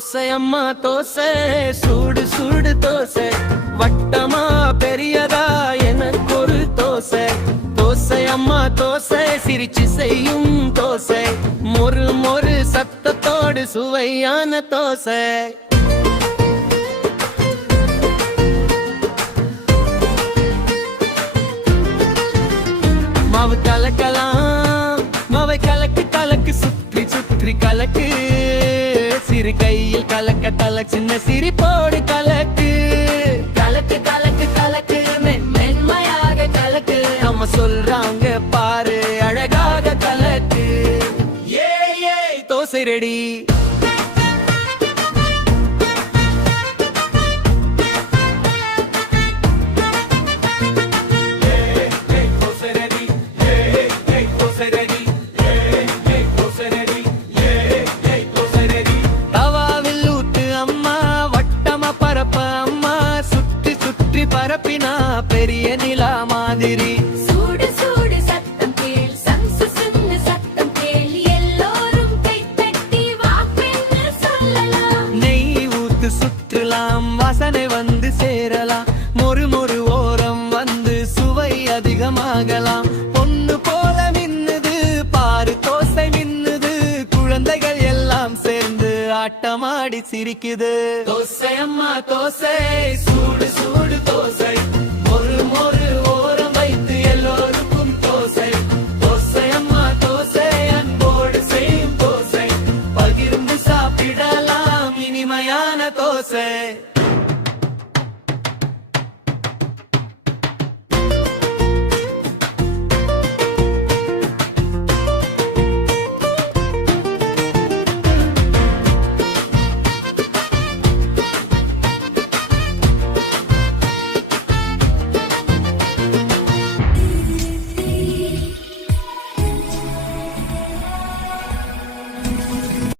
தோசை அம்மா தோசை, சூடு சூடு தோசை, வட்டமா பெரியதா எனக்கு ஒரு தோசை. தோசை அம்மா தோசை, சிரிச்சு செய்யும் தோசை, மொறு மொறு சத்தத்தோடு சுவையான தோசை. மாவு கலக்கலாம், மாவை கலக்கு கலக்கு, சுற்றி சுற்றி கலக்கு, சிறு கையில் கலக்க தலக் சின்ன சிரிப்போடு கலக்கு. கலக்கு கலக்கு கலக்கு, மென்மையாக கலக்கு, அம்மா சொல்றாங்க பாரு அழகாக கலக்கு. ஏய் தோசை ரெடி. பரப்பினா பெரிய நிலா மாதிரி, சூடு சூடு சத்தம் கேள், சங்சு சுன்னு சத்தம் கேள், எல்லோரும் கை தட்டி வா பெண்ணு சொல்லலாம். நெய் ஊத்து சுற்றலாம், வாசனை வந்து சேரலாம், மொறு மொறு ஓரம் வந்து சுவை அதிகமாகலாம். பொண்ணு போல மின்னுது பாரு தோசை மின்னுது, குழந்தைகள் எல்லாம் சேர்ந்து ஆட்டமாடி சிரிக்குது. தோசை அம்மா தோசை, சூடு சூடு தோசை.